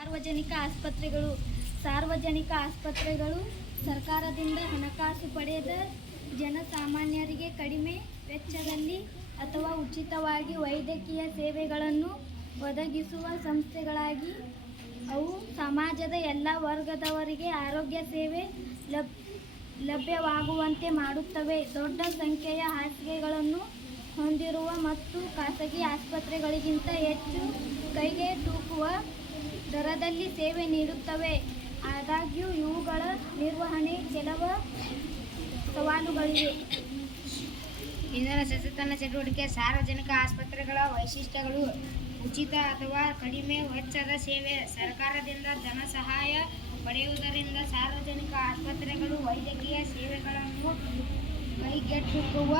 ಸಾರ್ವಜನಿಕ ಆಸ್ಪತ್ರೆಗಳು ಸರ್ಕಾರದಿಂದ ಹಣಕಾಸು ಪಡೆದ ಜನಸಾಮಾನ್ಯರಿಗೆ ಕಡಿಮೆ ವೆಚ್ಚದಲ್ಲಿ ಅಥವಾ ಉಚಿತವಾಗಿ ವೈದ್ಯಕೀಯ ಸೇವೆಗಳನ್ನು ಒದಗಿಸುವ ಸಂಸ್ಥೆಗಳಾಗಿ ಅವು ಸಮಾಜದ ಎಲ್ಲ ವರ್ಗದವರಿಗೆ ಆರೋಗ್ಯ ಸೇವೆ ಲಭ್ಯವಾಗುವಂತೆ ಮಾಡುತ್ತವೆ. ದೊಡ್ಡ ಸಂಖ್ಯೆಯ ಹಾಸಿಗೆಗಳನ್ನು ಹೊಂದಿರುವ ಮತ್ತು ಖಾಸಗಿ ಆಸ್ಪತ್ರೆಗಳಿಗಿಂತ ಹೆಚ್ಚು ಕೈಗೆಟುಕುವ ದರದಲ್ಲಿ ಸೇವೆ ನೀಡುತ್ತವೆ. ಆದಾಗ್ಯೂ ಇವುಗಳ ನಿರ್ವಹಣೆ ಕೆಲವು ಸವಾಲುಗಳಿವೆ. ಇಂಧನ ಸಚೇತನ ಚಟುವಟಿಕೆ. ಸಾರ್ವಜನಿಕ ಆಸ್ಪತ್ರೆಗಳ ವೈಶಿಷ್ಟ್ಯಗಳು: ಉಚಿತ ಅಥವಾ ಕಡಿಮೆ ವೆಚ್ಚದ ಸೇವೆ, ಸರ್ಕಾರದಿಂದ ಧನಸಹಾಯ ಪಡೆಯುವುದರಿಂದ ಸಾರ್ವಜನಿಕ ಆಸ್ಪತ್ರೆಗಳು ವೈದ್ಯಕೀಯ ಸೇವೆಗಳನ್ನು ಕೈಗೆಟುಕುವ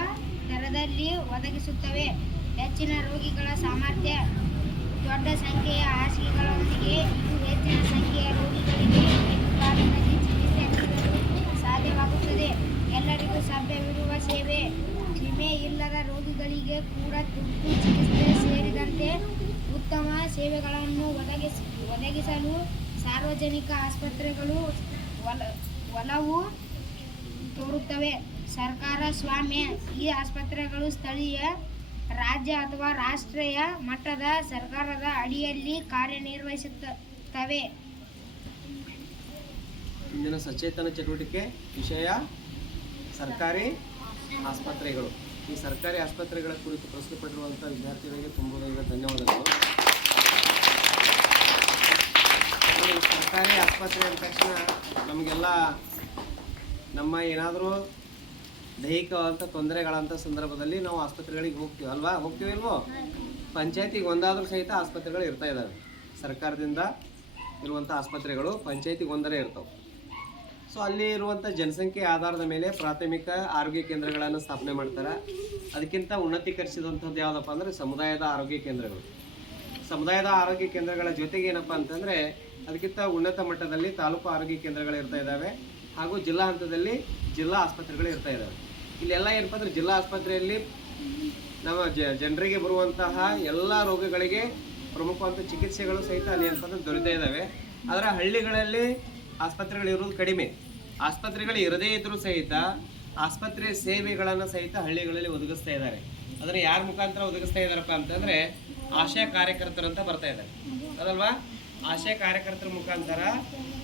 ದರದಲ್ಲಿ ಒದಗಿಸುತ್ತವೆ. ಹೆಚ್ಚಿನ ರೋಗಿಗಳ ಸಾಮರ್ಥ್ಯ: ದೊಡ್ಡ ಸಂಖ್ಯೆಯ ಹಾಸಿಗೆಗಳೊಂದಿಗೆ ಇದು ಹೆಚ್ಚಿನ ಸಂಖ್ಯೆಯ ರೋಗಿಗಳಿಗೆ ಏಕಕಾಲದಲ್ಲಿ ಚಿಕಿತ್ಸೆ ನೀಡಲು ಸಾಧ್ಯವಾಗುತ್ತದೆ. ಎಲ್ಲರಿಗೂ ಲಭ್ಯವಿರುವ ಸೇವೆ: ವಿಮೆ ಇಲ್ಲದ ರೋಗಿಗಳಿಗೆ ಕೂಡ ತುರ್ತು ಚಿಕಿತ್ಸೆ ಸೇರಿದಂತೆ ಉತ್ತಮ ಸೇವೆಗಳನ್ನು ಒದಗಿಸಲು ಸಾರ್ವಜನಿಕ ಆಸ್ಪತ್ರೆಗಳು ಒಲವು ತೋರುತ್ತವೆ. ಸರ್ಕಾರ ಸ್ವಾಮ್ಯ: ಈ ಆಸ್ಪತ್ರೆಗಳು ಸ್ಥಳೀಯ, ರಾಜ್ಯ ಅಥವಾ ರಾಷ್ಟ್ರೀಯ ಮಟ್ಟದ ಸರ್ಕಾರದ ಅಡಿಯಲ್ಲಿ ಕಾರ್ಯನಿರ್ವಹಿಸುತ್ತವೆ. ಇಂದಿನ ಸಚೇತನ ಚಟುವಟಿಕೆ ವಿಷಯ ಸರ್ಕಾರಿ ಆಸ್ಪತ್ರೆಗಳು. ಈ ಸರ್ಕಾರಿ ಆಸ್ಪತ್ರೆಗಳ ಕುರಿತು ಪ್ರಶ್ನೆಪಟ್ಟಿರುವಂಥ ವಿದ್ಯಾರ್ಥಿಗಳಿಗೆ ತುಂಬ ಧನ್ಯವಾದಗಳು. ಸರ್ಕಾರಿ ಆಸ್ಪತ್ರೆ ಅಂದ ತಕ್ಷಣ ನಮಗೆಲ್ಲ ನಮ್ಮ ಏನಾದರೂ ದೈಹಿಕವಾದಂಥ ತೊಂದರೆಗಳಂಥ ಸಂದರ್ಭದಲ್ಲಿ ನಾವು ಆಸ್ಪತ್ರೆಗಳಿಗೆ ಹೋಗ್ತೀವಿ ಅಲ್ವಾ, ಹೋಗ್ತೀವಿ ಇಲ್ವೋ? ಪಂಚಾಯತಿಗೆ ಒಂದಾದರೂ ಸಹಿತ ಆಸ್ಪತ್ರೆಗಳು ಇರ್ತಾ ಇದ್ದಾವೆ. ಸರ್ಕಾರದಿಂದ ಇರುವಂಥ ಆಸ್ಪತ್ರೆಗಳು ಪಂಚಾಯತಿಗೆ ಒಂದರೇ ಇರ್ತವೆ. ಸೊ ಅಲ್ಲಿ ಇರುವಂಥ ಜನಸಂಖ್ಯೆ ಆಧಾರದ ಮೇಲೆ ಪ್ರಾಥಮಿಕ ಆರೋಗ್ಯ ಕೇಂದ್ರಗಳನ್ನು ಸ್ಥಾಪನೆ ಮಾಡ್ತಾರೆ. ಅದಕ್ಕಿಂತ ಉನ್ನತೀಕರಿಸಿದಂಥದ್ದು ಯಾವುದಪ್ಪ ಅಂದರೆ ಸಮುದಾಯದ ಆರೋಗ್ಯ ಕೇಂದ್ರಗಳು. ಸಮುದಾಯದ ಆರೋಗ್ಯ ಕೇಂದ್ರಗಳ ಜೊತೆಗೆ ಏನಪ್ಪ ಅಂತಂದರೆ ಅದಕ್ಕಿಂತ ಉನ್ನತ ಮಟ್ಟದಲ್ಲಿ ತಾಲೂಕು ಆರೋಗ್ಯ ಕೇಂದ್ರಗಳು ಇರ್ತಾ ಇದ್ದಾವೆ, ಹಾಗೂ ಜಿಲ್ಲಾ ಹಂತದಲ್ಲಿ ಜಿಲ್ಲಾ ಆಸ್ಪತ್ರೆಗಳು ಇರ್ತಾ ಇದ್ದಾವೆ. ಇಲ್ಲೆಲ್ಲ ಏನಪ್ಪ ಅಂದರೆ ಜಿಲ್ಲಾ ಆಸ್ಪತ್ರೆಯಲ್ಲಿ ನಮ್ಮ ಜನರಿಗೆ ಬರುವಂತಹ ಎಲ್ಲ ರೋಗಗಳಿಗೆ ಪ್ರಮುಖವಾದ ಚಿಕಿತ್ಸೆಗಳು ಸಹಿತ ಅಲ್ಲಿ ಏನಪ್ಪ ಅಂದ್ರೆ ದೊರೀತಾ ಇದ್ದಾವೆ. ಆದರೆ ಹಳ್ಳಿಗಳಲ್ಲಿ ಆಸ್ಪತ್ರೆಗಳು ಇರೋದು ಕಡಿಮೆ. ಆಸ್ಪತ್ರೆಗಳು ಇರದೇ ಇದ್ದರೂ ಸಹಿತ ಆಸ್ಪತ್ರೆ ಸೇವೆಗಳನ್ನು ಸಹಿತ ಹಳ್ಳಿಗಳಲ್ಲಿ ಒದಗಿಸ್ತಾ ಇದ್ದಾರೆ. ಅದನ್ನು ಯಾರ ಮುಖಾಂತರ ಒದಗಿಸ್ತಾ ಇದ್ದಾರಪ್ಪ ಅಂತಂದರೆ ಆಶಾ ಕಾರ್ಯಕರ್ತರಂತ ಬರ್ತಾ ಇದ್ದಾರೆ ಅದಲ್ವಾ. ಆಶಾ ಕಾರ್ಯಕರ್ತರ ಮುಖಾಂತರ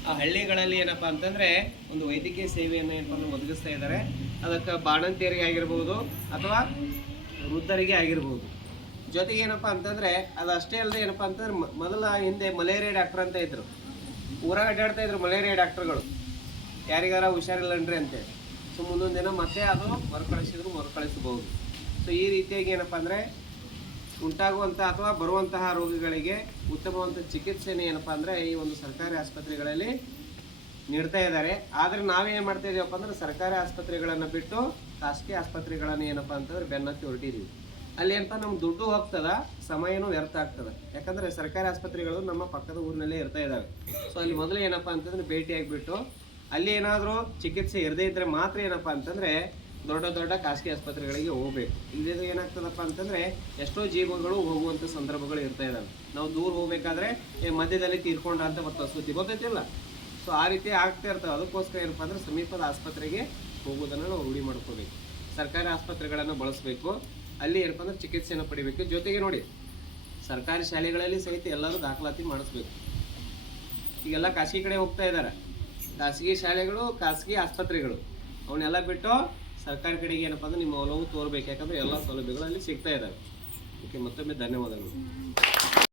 ಆ ಹಳ್ಳಿಗಳಲ್ಲಿ ಏನಪ್ಪ ಅಂತಂದರೆ ಒಂದು ವೈದ್ಯಕೀಯ ಸೇವೆಯನ್ನು ಏನಪ್ಪ ಒದಗಿಸ್ತಾ ಇದ್ದಾರೆ. ಅದಕ್ಕೆ ಬಾಣಂತಿಯರಿಗೆ ಆಗಿರ್ಬೋದು ಅಥವಾ ವೃದ್ಧರಿಗೆ ಆಗಿರ್ಬೋದು. ಜೊತೆಗೆ ಏನಪ್ಪ ಅಂತಂದರೆ ಅದು ಅಷ್ಟೇ ಅಲ್ಲದೆ ಏನಪ್ಪ ಅಂತಂದ್ರೆ ಮೊದಲ ಹಿಂದೆ ಮಲೇರಿಯಾ ಡಾಕ್ಟರ್ ಅಂತ ಇದ್ರು, ಊರಾಗ ಅಡ್ಡಾಡ್ತಾ ಇದ್ರು ಮಲೇರಿಯಾ ಡಾಕ್ಟರ್ಗಳು, ಯಾರಿಗಾರ ಹುಷಾರಿಲ್ಲನ್ರಿ ಅಂತೇಳಿ. ಸೊ ಮುಂದೊಂದು ದಿನ ಮತ್ತೆ ಅದು ಮರುಕಳಿಸಬಹುದು. ಸೊ ಈ ರೀತಿಯಾಗಿ ಏನಪ್ಪ ಅಂದರೆ ಉಂಟಾಗುವಂಥ ಅಥವಾ ಬರುವಂತಹ ರೋಗಿಗಳಿಗೆ ಉತ್ತಮವಾದ ಚಿಕಿತ್ಸೆನೇ ಏನಪ್ಪ ಅಂದರೆ ಈ ಒಂದು ಸರ್ಕಾರಿ ಆಸ್ಪತ್ರೆಗಳಲ್ಲಿ ನೀಡ್ತಾ ಇದ್ದಾರೆ. ಆದರೆ ನಾವೇನು ಮಾಡ್ತಾ ಇದೀವಪ್ಪ ಅಂದ್ರೆ ಸರ್ಕಾರಿ ಆಸ್ಪತ್ರೆಗಳನ್ನು ಬಿಟ್ಟು ಖಾಸಗಿ ಆಸ್ಪತ್ರೆಗಳನ್ನು ಏನಪ್ಪ ಅಂತಂದ್ರೆ ಬೆನ್ನತ್ತಿ ಹೊರಟಿದ್ದೀವಿ. ಅಲ್ಲಿ ಏನಪ್ಪ ನಮ್ಮ ದುಡ್ಡು ಹೋಗ್ತದ, ಸಮಯನೂ ವ್ಯರ್ಥ ಆಗ್ತದೆ. ಯಾಕಂದರೆ ಸರ್ಕಾರಿ ಆಸ್ಪತ್ರೆಗಳು ನಮ್ಮ ಪಕ್ಕದ ಊರಿನಲ್ಲೇ ಇರ್ತಾ ಇದ್ದಾವೆ. ಸೊ ಅಲ್ಲಿ ಮೊದಲು ಏನಪ್ಪ ಅಂತಂದ್ರೆ ಭೇಟಿಯಾಗಿಬಿಟ್ಟು ಅಲ್ಲಿ ಏನಾದರೂ ಚಿಕಿತ್ಸೆ ಇರದೇ ಇದ್ದರೆ ಮಾತ್ರ ಏನಪ್ಪ ಅಂತಂದರೆ ದೊಡ್ಡ ದೊಡ್ಡ ಖಾಸಗಿ ಆಸ್ಪತ್ರೆಗಳಿಗೆ ಹೋಗ್ಬೇಕು. ಇಲ್ಲಿದು ಏನಾಗ್ತದಪ್ಪ ಅಂತಂದರೆ ಎಷ್ಟೋ ಜೀವಗಳು ಹೋಗುವಂಥ ಸಂದರ್ಭಗಳು ಇರ್ತಾ ಇದ್ದಾವೆ. ನಾವು ದೂರ ಹೋಗ್ಬೇಕಾದ್ರೆ ಮಧ್ಯದಲ್ಲಿ ತೀರ್ಕೊಂಡ ಅಂತ ಬರ್ತದೆ, ಸುದ್ದಿ ಗೊತ್ತೈತಿಲ್ಲ. ಸೊ ಆ ರೀತಿ ಆಗ್ತಾ ಇರ್ತವೆ. ಅದಕ್ಕೋಸ್ಕರ ಏನಪ್ಪ ಅಂದರೆ ಸಮೀಪದ ಆಸ್ಪತ್ರೆಗೆ ಹೋಗೋದನ್ನು ನಾವು ರೂಢಿ ಮಾಡ್ಕೋಬೇಕು. ಸರ್ಕಾರಿ ಆಸ್ಪತ್ರೆಗಳನ್ನು ಬಳಸಬೇಕು. ಅಲ್ಲಿ ಏನಪ್ಪ ಅಂದ್ರೆ ಚಿಕಿತ್ಸೆಯನ್ನು ಪಡಿಬೇಕು. ಜೊತೆಗೆ ನೋಡಿ, ಸರ್ಕಾರಿ ಶಾಲೆಗಳಲ್ಲಿ ಸಹಿತ ಎಲ್ಲರೂ ದಾಖಲಾತಿ ಮಾಡಿಸ್ಬೇಕು. ಈಗೆಲ್ಲ ಖಾಸಗಿ ಕಡೆ ಹೋಗ್ತಾ ಇದ್ದಾರೆ. ಖಾಸಗಿ ಶಾಲೆಗಳು, ಖಾಸಗಿ ಆಸ್ಪತ್ರೆಗಳು ಅವನ್ನೆಲ್ಲ ಬಿಟ್ಟು ಸರ್ಕಾರಿ ಕಡೆಗೆ ಏನಪ್ಪ ಅಂದ್ರೆ ನಿಮ್ಮ ಒಲವು ತೋರ್ಬೇಕು. ಯಾಕಂದರೆ ಎಲ್ಲ ಸೌಲಭ್ಯಗಳು ಅಲ್ಲಿ ಸಿಗ್ತಾ ಇದ್ದಾವೆ. ಓಕೆ, ಮತ್ತೊಮ್ಮೆ ಧನ್ಯವಾದಗಳು.